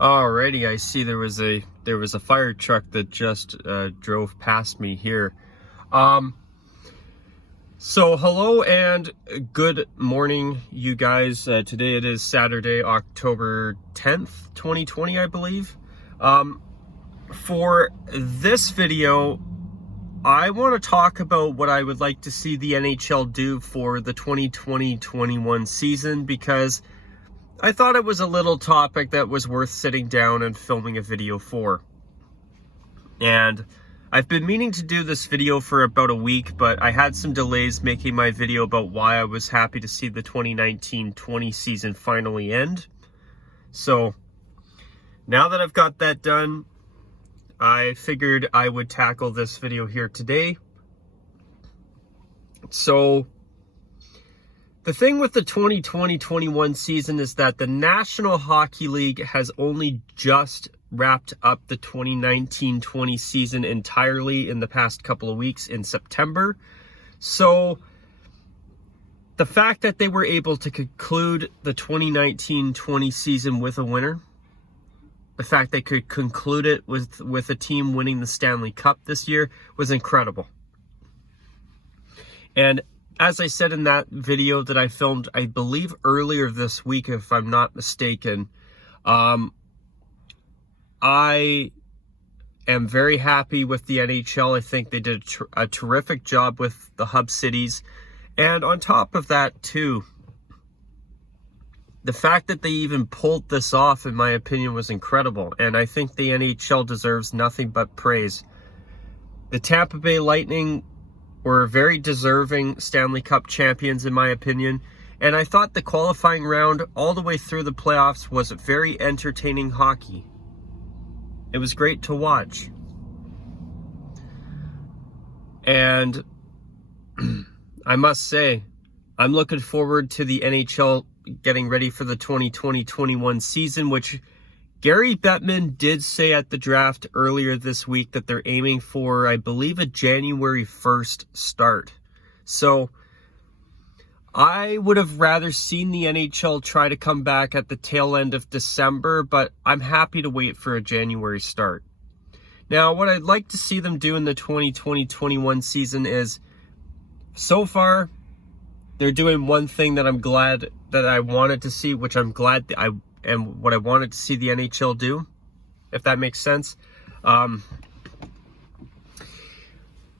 Alrighty, I see there was a fire truck that just drove past me here. So hello and good morning, you guys. Today it is Saturday, October 10th, 2020, I believe. For this video, I want to talk about what I would like to see the NHL do for the 2020-21 season, because I thought it was a little topic that was worth sitting down and filming a video for. And I've been meaning to do this video for about a week, but I had some delays making my video about why I was happy to see the 2019-20 season finally end. So now that I've got that done, I figured I would tackle this video here today. So the thing with the 2020-21 season is that the National Hockey League has only just wrapped up the 2019-20 season entirely in the past couple of weeks in September. So the fact that they were able to conclude the 2019-20 season with a winner, the fact they could conclude it with a team winning the Stanley Cup this year, was incredible. And as I said in that video that I filmed, I believe earlier this week, if I'm not mistaken, I am very happy with the NHL. I think they did a terrific job with the hub cities. And on top of that, too, the fact that they even pulled this off, in my opinion, was incredible. And I think the NHL deserves nothing but praise. The Tampa Bay Lightning were very deserving Stanley Cup champions, in my opinion. And I thought the qualifying round all the way through the playoffs was very entertaining hockey. It was great to watch. And I must say, I'm looking forward to the NHL getting ready for the 2020-21 season, which Gary Bettman did say at the draft earlier this week that they're aiming for, I believe, a January 1st start. So I would have rather seen the NHL try to come back at the tail end of December, but I'm happy to wait for a January start. Now, what I'd like to see them do in the 2020-21 season is, so far, they're doing one thing that I'm glad that I wanted to see, which I'm glad that and what I wanted to see the NHL do, if that makes sense. I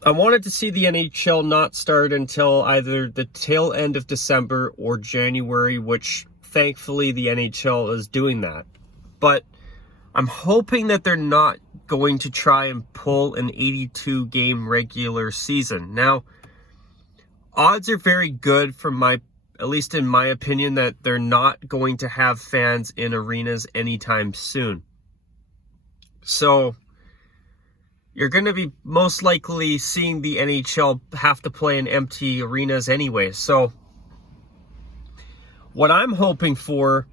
wanted to see the NHL not start until either the tail end of December or January, which thankfully the NHL is doing that. But I'm hoping that they're not going to try and pull an 82-game regular season. Now, odds are very good from at least in my opinion, that they're not going to have fans in arenas anytime soon. So you're going to be most likely seeing the NHL have to play in empty arenas anyway. So what I'm hoping for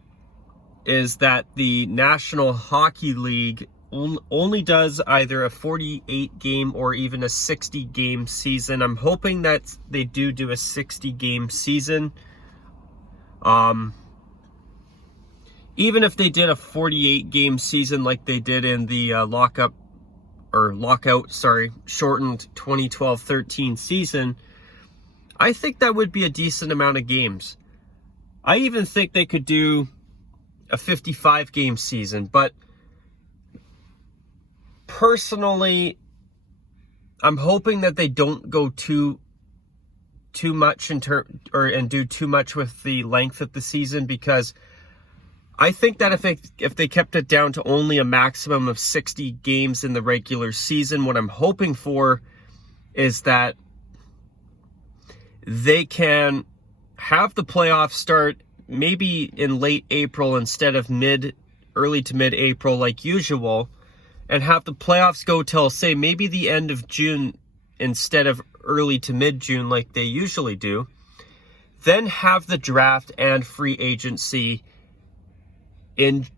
is that the National Hockey League only does either a 48-game or even a 60-game season. I'm hoping that they do a 60-game season. Even if they did a 48-game season like they did in the lockout, shortened 2012-13 season, I think that would be a decent amount of games. I even think they could do a 55-game season, but personally, I'm hoping that they don't go too much and do too much with the length of the season, because I think that if they kept it down to only a maximum of 60 games in the regular season, what I'm hoping for is that they can have the playoffs start maybe in late April instead of early to mid-April like usual, and have the playoffs go till, say, maybe the end of June instead of early to mid-June like they usually do. Then have the draft and free agency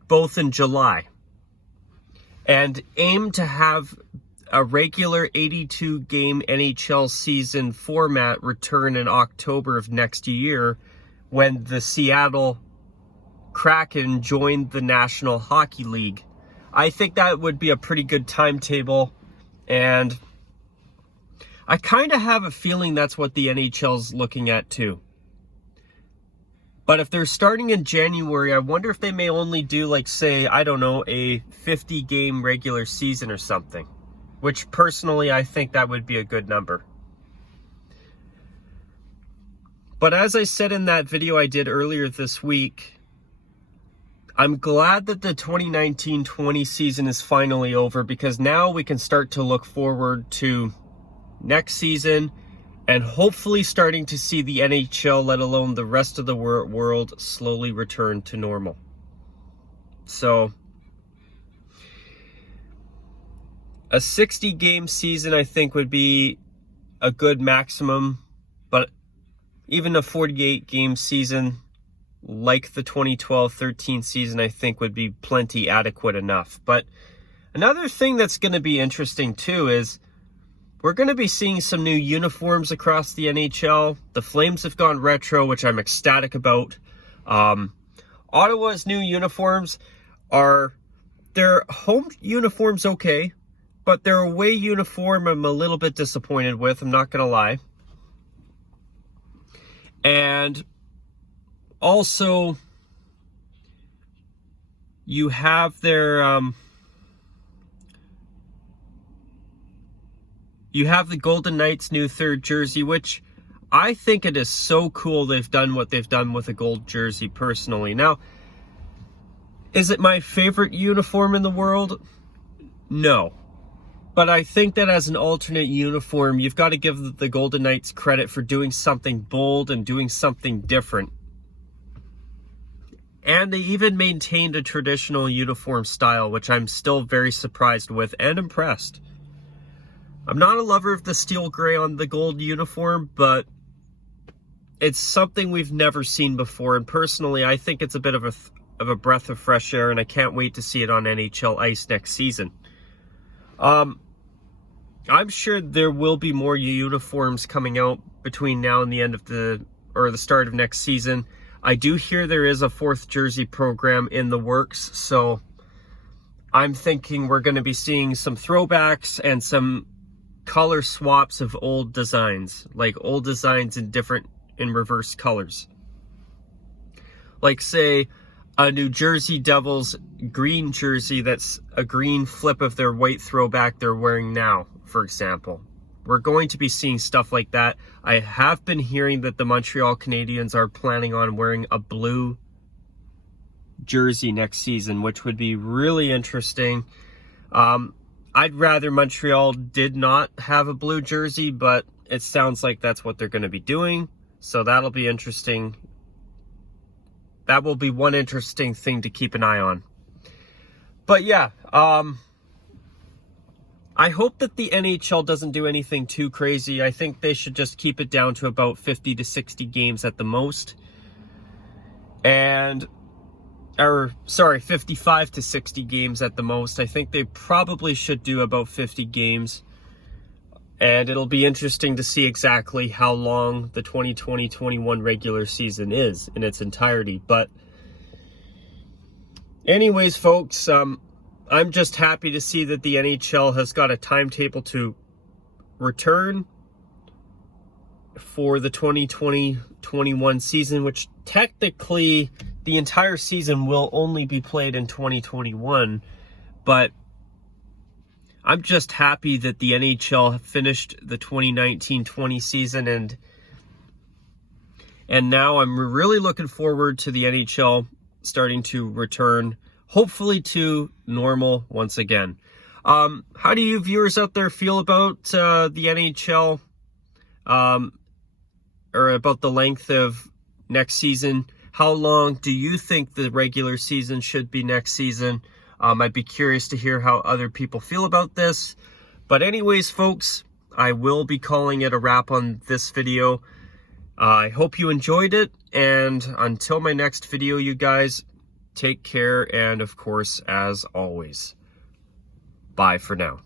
both in July. And aim to have a regular 82-game NHL season format return in October of next year, when the Seattle crack and join the National Hockey League. I think that would be a pretty good timetable, and I kind of have a feeling that's what the NHL's looking at too. But if they're starting in January, I wonder if they may only do, like, say, I don't know, a 50-game regular season or something. Which, personally, I think that would be a good number. But as I said in that video I did earlier this week, I'm glad that the 2019-20 season is finally over, because now we can start to look forward to next season and hopefully starting to see the NHL, let alone the rest of the world, slowly return to normal. So, a 60-game season I think would be a good maximum, but even a 48-game season like the 2012-13 season I think would be plenty adequate enough. But another thing that's going to be interesting too is we're going to be seeing some new uniforms across the NHL. The Flames have gone retro, which I'm ecstatic about. Ottawa's new uniforms are their home uniforms okay, but their away uniform I'm a little bit disappointed with, I'm not going to lie. And also, you have their you have the Golden Knights' new third jersey, which I think it is so cool they've done what they've done with a gold jersey personally. Now, is it my favorite uniform in the world? No. But I think that as an alternate uniform, you've got to give the Golden Knights credit for doing something bold and doing something different. And they even maintained a traditional uniform style, which I'm still very surprised with and impressed. I'm not a lover of the steel gray on the gold uniform, but it's something we've never seen before. And personally, I think it's a bit of a breath of fresh air, and I can't wait to see it on NHL ice next season. I'm sure there will be more uniforms coming out between now and the end of the start of next season. I do hear there is a fourth jersey program in the works, so I'm thinking we're going to be seeing some throwbacks and some color swaps of old designs, like old designs in reverse colors. Like, say, a New Jersey Devils green jersey that's a green flip of their white throwback they're wearing now, for example. We're going to be seeing stuff like that. I have been hearing that the Montreal Canadiens are planning on wearing a blue jersey next season, which would be really interesting. I'd rather Montreal did not have a blue jersey, but it sounds like that's what they're going to be doing. So that'll be interesting. That will be one interesting thing to keep an eye on. But yeah, I hope that the NHL doesn't do anything too crazy. I think they should just keep it down to about 50 to 60 games at the most. 55 to 60 games at the most. I think they probably should do about 50 games. And it'll be interesting to see exactly how long the 2020-21 regular season is in its entirety. But anyways, folks, I'm just happy to see that the NHL has got a timetable to return for the 2020-21 season, which technically the entire season will only be played in 2021. But I'm just happy that the NHL finished the 2019-20 season, and now I'm really looking forward to the NHL starting to return, hopefully to normal once again. How do you viewers out there feel about the NHL, or about the length of next season? How long do you think the regular season should be next season? I'd be curious to hear how other people feel about this. But anyways, folks, I will be calling it a wrap on this video. I hope you enjoyed it. And until my next video, you guys, take care. And of course, as always, bye for now.